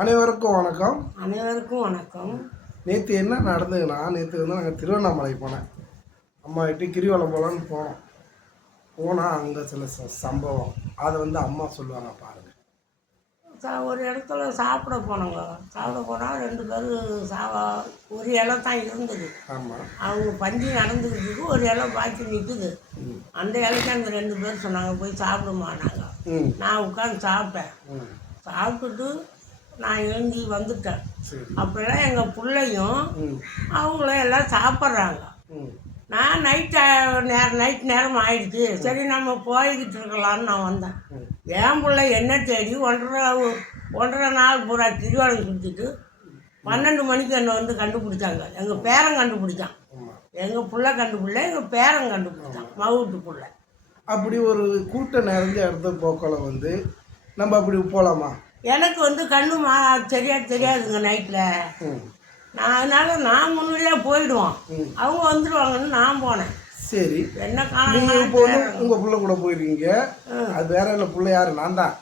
அனைவருக்கும் வணக்கம். அனைவருக்கும் வணக்கம். நேற்று என்ன நடந்ததுன்னா, நேற்று வந்து நாங்கள் திருவண்ணாமலை போனேன். அம்மா வீட்டு கிரிவலம் போகலான்னு போனால் அங்கே சில சம்பவம் அதை வந்து அம்மா சொல்லுவாங்க பாருங்கள். ஒரு இடத்துல சாப்பிட போனோங்க. சாப்பிட போனால் 2 பேர் ஒரு இலை தான் இருந்தது. ஆமாம், அவங்க பந்தி நடந்துக்கிட்டு ஒரு இலை பாக்கி நிற்குது. அந்த இலைக்கு அந்த 2 பேர் சொன்னாங்க போய் சாப்பிடுமானாங்க. நான் உட்காந்து சாப்பிட்டேன். சாப்பிட்டுட்டு நான் எழுந்தி வந்துட்டேன். அப்போல்லாம் எங்கள் பிள்ளையும் அவங்களும் எல்லாம் சாப்பிட்றாங்க. நான் நைட் நேரம் ஆயிடுச்சு, சரி நம்ம போய்கிட்டு இருக்கலான்னு நான் வந்தேன். என் பிள்ளை என்ன தேடி ஒன்றரை நாள் பூரா திருவாளம் சுற்றிட்டு 12 மணிக்கு என்னை வந்து கண்டுபிடிச்சாங்க. எங்கள் பேரன் கண்டுபிடிச்சான். எங்கள் பிள்ளை கண்டுபிடில, எங்கள் பேரன் கண்டுபிடிச்சான், மவுட்டு பிள்ளை. அப்படி ஒரு கூட்டம் நிறைஞ்ச இடத்த போக்கல வந்து நம்ம அப்படி போகலாமா? எனக்கு வந்து தெரியாதுங்க நைட்டில். அதனால் நான் முன்னாடியே போயிடுவோம், அவங்க வந்துடுவாங்கன்னு நான் போனேன். சரி, என்ன இப்போ உங்கள் பிள்ளை கூட போயிருக்கீங்க, அது வேற இல்லை, பிள்ளை யாரு? நான் தான்.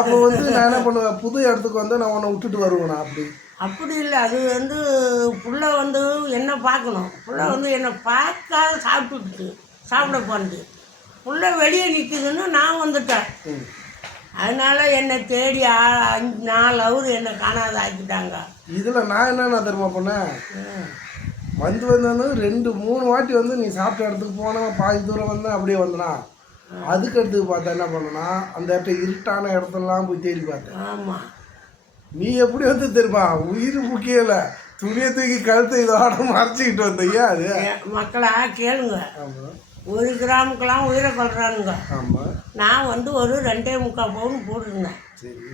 அப்போ வந்து நான் என்ன பண்ணுவேன், புது இடத்துக்கு வந்து நான் உன்னை விட்டுட்டு வருவேண்ணா. அப்படி இல்லை. அது வந்து பிள்ளை வந்து என்ன பார்க்கணும். பிள்ளை வந்து என்னை பார்க்காத சாப்பிட போனது. பிள்ளை வெளியே நிற்குதுன்னு நான் வந்துட்டேன். அதனால என்னை தேடி 4 ஹவர் என்னை காணாத ஆக்கிட்டாங்க. இதில் நான் என்னென்ன தெரியுமா பண்ணேன், வந்து 2-3 வாட்டி வந்து நீ சாப்பிட்ட இடத்துக்கு போனால் பாதி தூரம் வந்து அப்படியே வந்தனா. அதுக்கு அடுத்து பார்த்தா என்ன பண்ணனா, அந்த இடத்த இருட்டான இடத்துலலாம் போய் தேடி பார்த்தேன். ஆமாம், நீ எப்படி வந்து தெரியுமா, உயிர் முக்கியம் இல்லை, துணியை தூக்கி கழுத்தை இதோட மறைச்சிக்கிட்டு வந்தீங்க. அது மக்களா கேளுங்க. ஒரு கிராமுக்கெல்லாம் உயிரை கொள்றானுங்க. ஆமாம், நான் வந்து ஒரு 2.25 பவுன் போட்டிருந்தேன். சரி,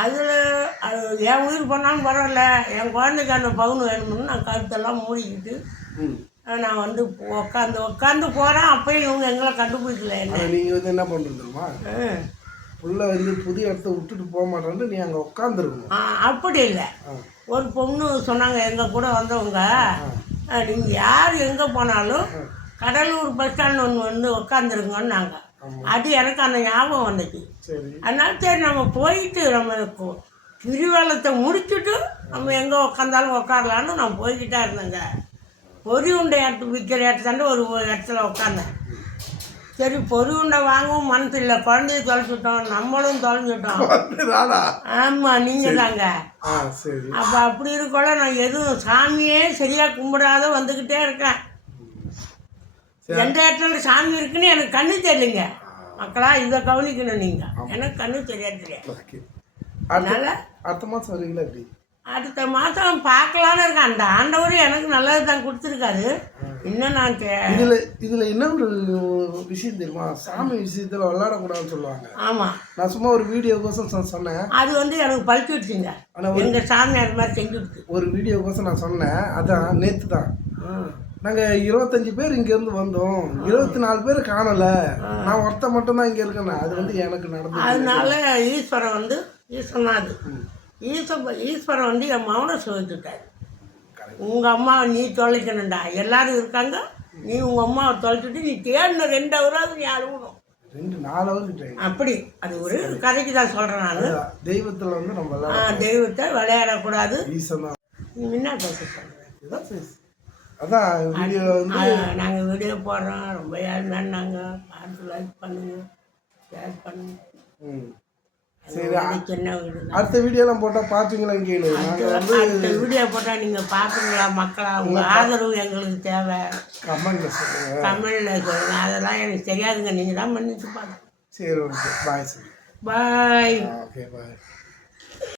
அதில் என் உயிர் பண்ணாலும் பரவாயில்ல, என் குழந்தைக்கு அந்த பவுன் வேணும்னு நான் கழுத்தெல்லாம் மூடிக்கிட்டு நான் வந்து உட்காந்து போகிறேன். அப்பயும் இவங்க எங்களை கண்டுபிடிக்கல. என்ன நீங்கள் வந்து என்ன பண்ணுறதுமா, புள்ள வந்து புதிய இடத்த விட்டுட்டு போக மாட்டேன்ட்டு நீ அங்கே உட்காந்துருக்கணும். அப்படி இல்லை. ஒரு பொண்ணு சொன்னாங்க எங்கள் கூட வந்தவங்க, நீங்கள் யார் எங்கே போனாலும் கடலூர் பஸ் ஸ்டாண்ட் ஒன்று வந்து உட்காந்துருங்கன்னு நாங்கள். அது எனக்கு அந்த ஞாபகம் வந்துச்சு. அதனால சரி நம்ம போயிட்டு நம்ம கிரிவலத்தை முடிச்சுட்டு நம்ம எங்கே உட்காந்தாலும் உட்காரலான்னு நான் போய்கிட்டே இருந்தேங்க. பொறி உண்டை விற்கிற இடத்தாண்டு ஒரு இடத்துல உட்காந்தேன். சரி, பொறி உண்டை வாங்கவும் மனசு இல்லை, குழந்தைய தொலைச்சிட்டோம், நம்மளும் தொலைஞ்சிட்டோம். ஆமாம், நீங்கள் தாங்க. அப்போ அப்படி இருக்கோல நான் எதுவும் சாமியே சரியாக கும்பிடாத வந்துக்கிட்டே இருக்கேன். எந்த இடத்துல சாமி இருக்குன்னு எனக்கு கண்ணு தெரியலைங்க. மக்களா இதை கவனிக்கணும் நீங்கள். எனக்கு கண்ணு தெரியாது. அதனால அடுத்த மாதம் வரீங்களா? எப்படி அடுத்த மாதம் பார்க்கலான்னு இருக்கேன். அந்த ஆண்டவர் எனக்கு நல்லது தான் கொடுத்துருக்காரு. இன்னும் நான் இதில் என்ன ஒரு விஷயம் தெரியுமா, சாமி விஷயத்தில் விளையாடக்கூடாதுன்னு சொல்லுவாங்க. ஆமாம், நான் சும்மா ஒரு வீடியோக்கோசம் சொன்னேன். அது வந்து எனக்கு பழிச்சு விட்டுச்சுங்க. ஆனால் எங்கள் சாமி அது மாதிரி செஞ்சு விட்டு ஒரு வீடியோக்கோசம் நான் சொன்னேன். அதான் நேற்று தான் நாங்கள் 25 பேர் இங்கேருந்து வந்தோம், 24 பேர் காணலை, நான் ஒருத்த மட்டும்தான் இங்கே இருக்கேன். அது வந்து எனக்கு நடந்தது. அதனால ஈஸ்வரன் வந்து ஈஸ்வரனாது ஈஸ்வரன் வந்து என் மகனை சொல்லிட்டாரு, உங்கள் அம்மாவை நீ தொலைக்கணும்டா, எல்லாரும் இருக்காங்க, நீ உங்கள் அம்மாவை தொலைச்சிட்டு நீ தேடின 2 ஹவராவது நீ அழுகணும். 2-4 ஹவர் அப்படி. அது ஒரு கதைக்கு தான் சொல்கிறேன் நான். தெய்வத்தில் வந்து நம்ம தெய்வத்தை விளையாடக்கூடாது. ஈஸ்வரன் நீ என்ன பேச சொல்கிறேன். அதான் வீடியோ வந்து நாங்கள் வீடியோ போடுறோம். ரொம்ப யாருமே நாங்கள் பார்த்து லைக் பண்ணுங்க, ஷேர் பண்ணுங்க. சரி, சின்ன வீடு. அடுத்த வீடியோலாம் போட்டால் பார்ப்பீங்களா? கேளு, அடுத்த வீடியோ போட்டால் நீங்கள் பார்ப்பீங்களா? மக்களா உங்கள் ஆதரவு எங்களுக்கு தேவை. கமெண்ட்ல சொல்லுங்கள். சொல்லுங்கள். அதெல்லாம் எனக்கு தெரியாதுங்க, நீங்கள் தான் பண்ணிட்டு பாருங்க. சரி, ஓகே, பாய். பாய். ஓகே, பாய்.